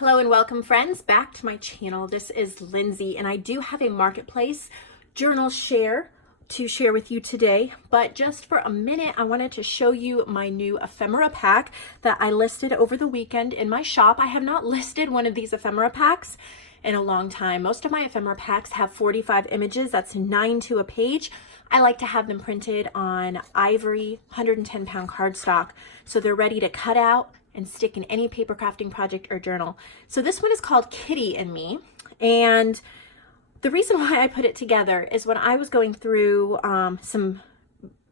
Hello and welcome, friends, back to my channel. This is Lindsay, and I do have a marketplace journal share to share with you today. But just for a minute, I wanted to show you my new ephemera pack that I listed over the weekend in my shop. I have not listed one of these ephemera packs in a long time. Most of my ephemera packs have 45 images. That's 9 to a page. I like to have them printed on ivory 110-pound cardstock, so they're ready to cut out and stick in any paper crafting project or journal. So this one is called Kitty and Me, and the reason why I put it together is when I was going through browsing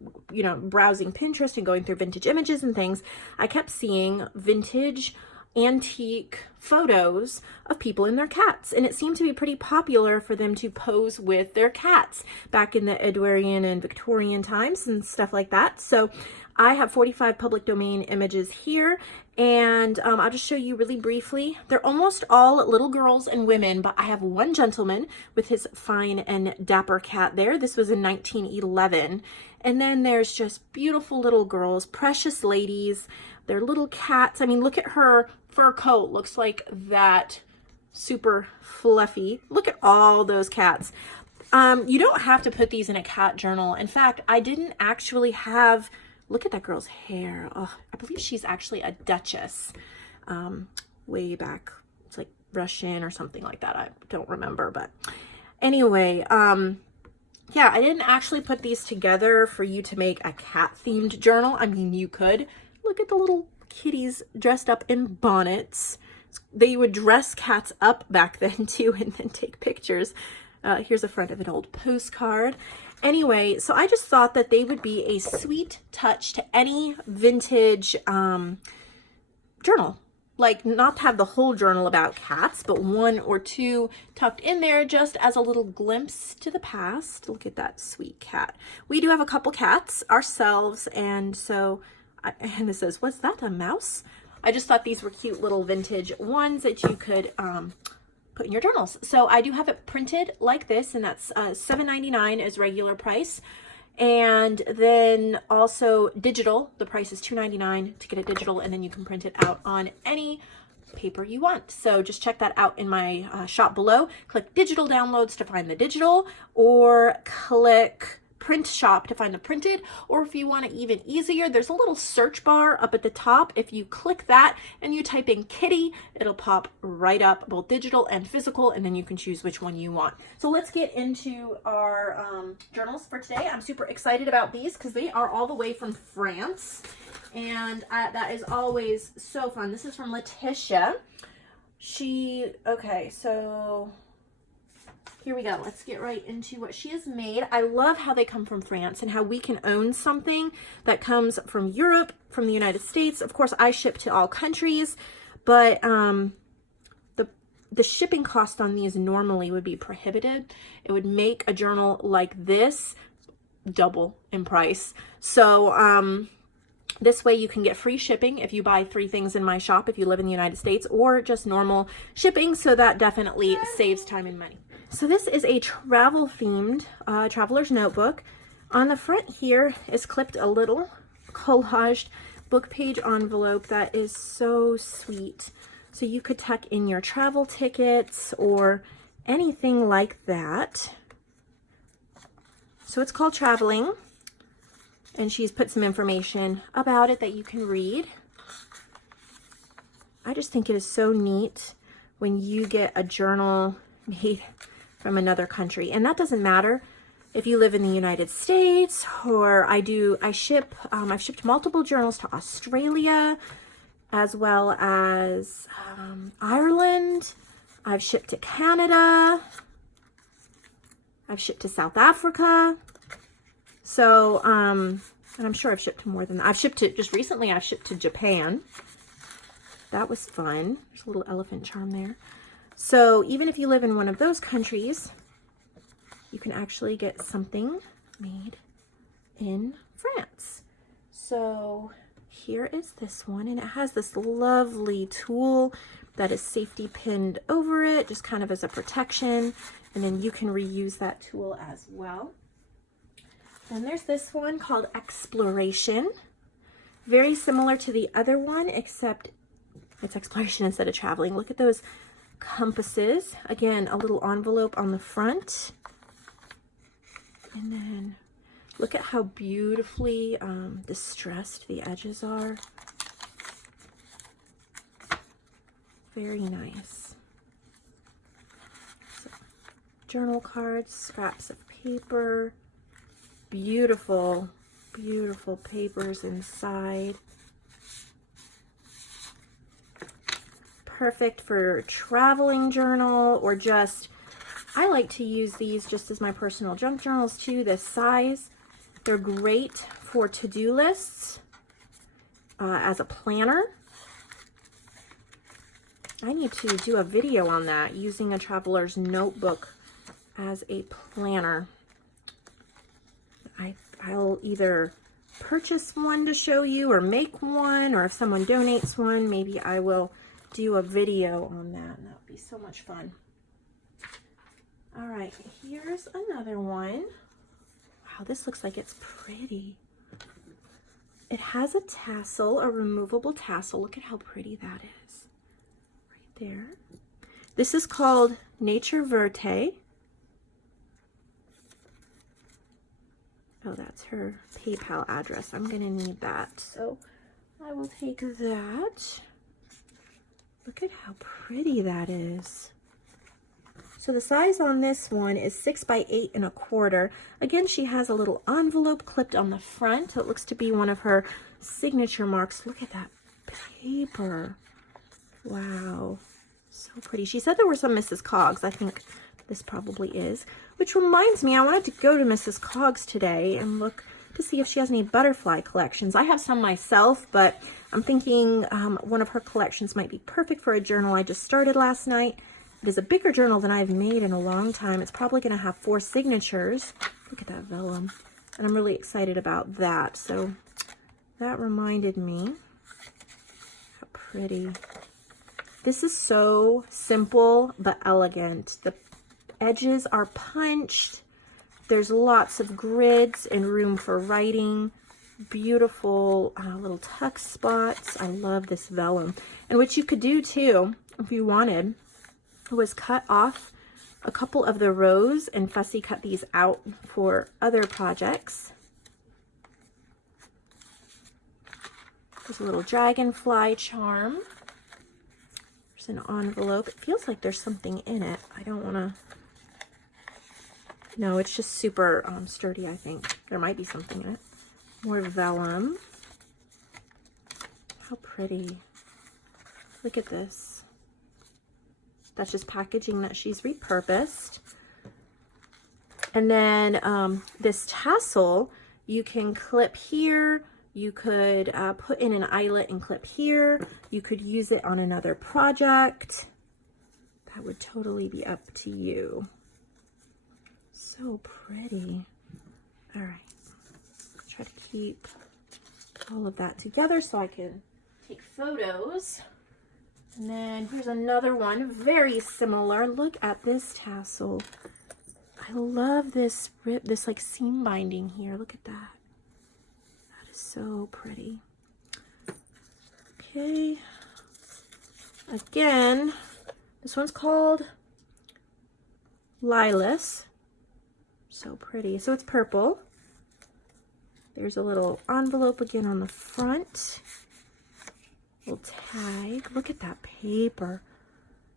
Pinterest and going through vintage images and things, I kept seeing vintage antique photos of people and their cats, and it seemed to be pretty popular for them to pose with their cats back in the Edwardian and Victorian times and stuff like that. So I have 45 public domain images here, and I'll just show you really briefly. They're almost all little girls and women, but I have one gentleman with his fine and dapper cat there. This was in 1911. And then there's just beautiful little girls, precious ladies. They're little cats. I mean, look at her fur coat. Looks like that, super fluffy. Look at all those cats. You don't have to put these in a cat journal. In fact, I didn't actually have, look at that girl's hair. Oh, I believe she's actually a duchess way back. It's like Russian or something like that. I don't remember, but anyway, yeah, I didn't actually put these together for you to make a cat themed journal. I mean, you could. Look at the little kitties dressed up in bonnets. They would dress cats up back then too and then take pictures. Here's a front of an old postcard. Anyway, so I just thought that they would be a sweet touch to any vintage journal. Like, not to have the whole journal about cats, but one or two tucked in there just as a little glimpse to the past. Look at that sweet cat. We do have a couple cats ourselves, and so, and it says, was that a mouse? I just thought these were cute little vintage ones that you could put in your journals. So I do have it printed like this, and that's $7.99 is regular price. And then also digital, the price is $2.99 to get it digital, and then you can print it out on any paper you want. So just check that out in my shop below. Click digital downloads to find the digital, or click print shop to find the printed, or if you want it even easier, there's a little search bar up at the top. If you click that and you type in Kitty, it'll pop right up, both digital and physical, and then you can choose which one you want. So let's get into our journals for today. I'm super excited about these because they are all the way from France, and that is always so fun. This is from Letitia. Okay, so here we go. Let's get right into what she has made. I love how they come from France and how we can own something that comes from Europe, from the United States. Of course, I ship to all countries, but the shipping cost on these normally would be prohibitive. It would make a journal like this double in price. So this way you can get free shipping if you buy 3 things in my shop if you live in the United States, or just normal shipping. So that definitely saves time and money. So this is a travel themed traveler's notebook. On the front here is clipped a little collaged book page envelope that is so sweet. So you could tuck in your travel tickets or anything like that. So it's called Traveling, and she's put some information about it that you can read. I just think it is so neat when you get a journal made from another country, and that doesn't matter if you live in the United States, or I've shipped multiple journals to Australia, as well as Ireland. I've shipped to Canada. I've shipped to South Africa. So, and I'm sure I've shipped to more than that. I've shipped to Japan. That was fun. There's a little elephant charm there. So even if you live in one of those countries, you can actually get something made in France. So here is this one, and it has this lovely tool that is safety pinned over it, just kind of as a protection, and then you can reuse that tool as well. Then there's this one called Exploration. Very similar to the other one, except It's exploration instead of traveling. Look at those compasses. Again, a little envelope on the front. And then look at how beautifully distressed the edges are. Very nice. So, journal cards, scraps of paper, beautiful, beautiful papers inside. Perfect for traveling journal, or just, I like to use these just as my personal junk journals too, this size. They're great for to-do lists, as a planner. I need to do a video on that, using a traveler's notebook as a planner. I'll either purchase one to show you or make one, or if someone donates one, maybe I will do a video on that. That would be so much fun. All right, here's another one. Wow, this looks like it's pretty. It has a tassel, a removable tassel. Look at how pretty that is. Right there. This is called Nature Verte. Oh, that's her PayPal address. I'm gonna need that, so I will take that. Look at how pretty that is. So the size on this one is 6 by 8 1/4. Again, she has a little envelope clipped on the front. It looks to be one of her signature marks. Look at that paper. Wow, so pretty. She said there were some Mrs. Coggs. I think this probably is. Which reminds me, I wanted to go to Mrs. Coggs today and look to see if she has any butterfly collections. I have some myself, but I'm thinking one of her collections might be perfect for a journal I just started last night. It is a bigger journal than I've made in a long time. It's probably going to have 4 signatures. Look at that vellum. And I'm really excited about that. So that reminded me. How pretty. This is so simple but elegant. The edges are punched. There's lots of grids and room for writing. Beautiful little tuck spots. I love this vellum. And what you could do too, if you wanted, was cut off a couple of the rows and fussy cut these out for other projects. There's a little dragonfly charm. There's an envelope. It feels like there's something in it. I don't want to... No, it's just super sturdy, I think. There might be something in it. More vellum. How pretty. Look at this. That's just packaging that she's repurposed. And then this tassel, you can clip here. You could put in an eyelet and clip here. You could use it on another project. That would totally be up to you. So pretty. All right. Try to keep all of that together so I can take photos. And then here's another one, very similar. Look at this tassel. I love this this like seam binding here. Look at that. That is so pretty. Okay. Again, this one's called Lilas. So pretty. So it's purple. There's a little envelope again on the front. Little tag. Look at that paper.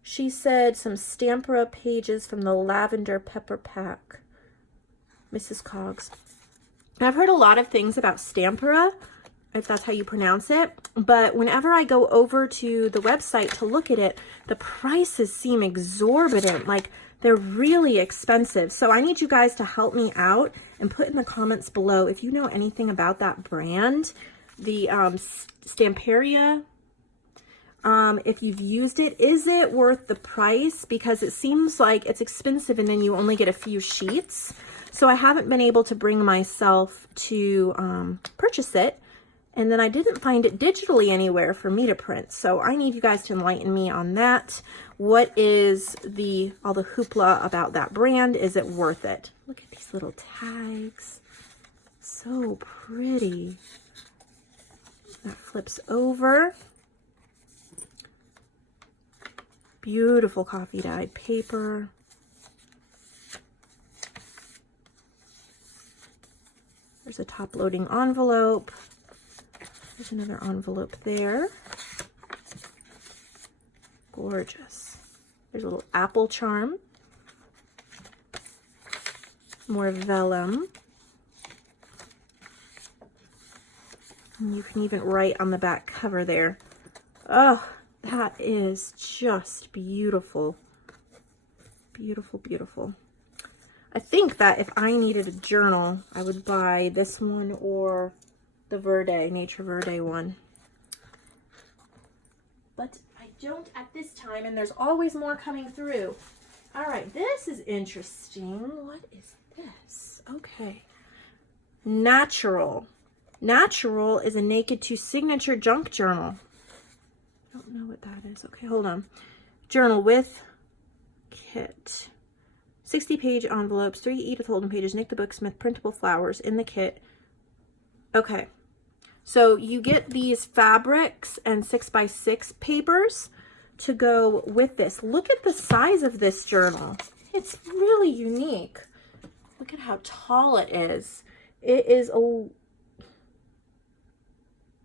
She said some Stampera pages from the Lavender Pepper Pack. Mrs. Coggs. I've heard a lot of things about Stampera, if that's how you pronounce it, but whenever I go over to the website to look at it, the prices seem exorbitant. Like, they're really expensive. So I need you guys to help me out and put in the comments below if you know anything about that brand, the Stampera. If you've used it, is it worth the price? Because it seems like it's expensive and then you only get a few sheets. So I haven't been able to bring myself to purchase it. And then I didn't find it digitally anywhere for me to print. So I need you guys to enlighten me on that. What is all the hoopla about that brand? Is it worth it? Look at these little tags. So pretty. That flips over. Beautiful coffee dyed paper. There's a top loading envelope. There's another envelope there. Gorgeous. There's a little apple charm. More vellum. And you can even write on the back cover there. Oh, that is just beautiful. Beautiful, beautiful. I think that if I needed a journal, I would buy this one or the Verde, Nature Verde one. But I don't at this time, and there's always more coming through. All right, this is interesting. What is this? Okay. Natural. Natural is a naked to signature junk journal. I don't know what that is. Okay, hold on. Journal with kit. 60-page envelopes, 3 Edith Holden pages, Nick the Booksmith printable flowers in the kit. Okay. So you get these fabrics and 6x6 papers to go with this. Look at the size of this journal. It's really unique. Look at how tall it is. It is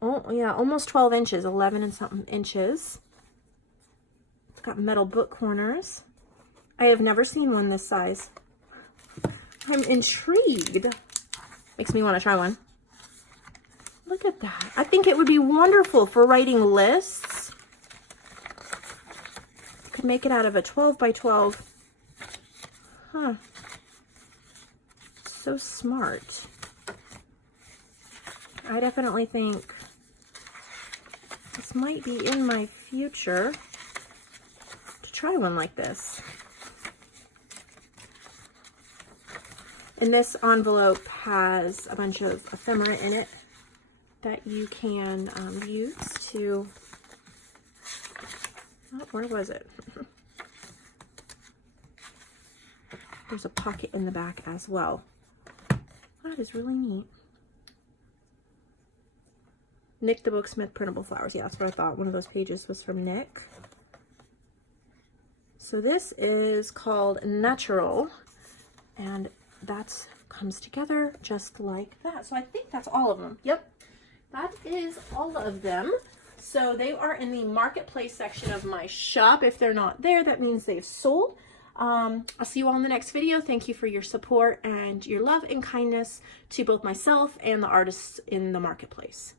almost 12 inches, 11 and something inches. It's got metal book corners. I have never seen one this size. I'm intrigued. Makes me want to try one. Look at that. I think it would be wonderful for writing lists. You could make it out of a 12 by 12. Huh. So smart. I definitely think this might be in my future to try one like this. And this envelope has a bunch of ephemera in it that you can use to, oh, where was it? There's a pocket in the back as well. That is really neat. Nick the Booksmith printable flowers. Yeah, that's what I thought. One of those pages was from Nick. So this is called Natural, and that comes together just like that. So I think that's all of them. Yep, that is all of them. So they are in the marketplace section of my shop. If they're not there, that means they've sold. I'll see you all in the next video. Thank you for your support and your love and kindness to both myself and the artists in the marketplace.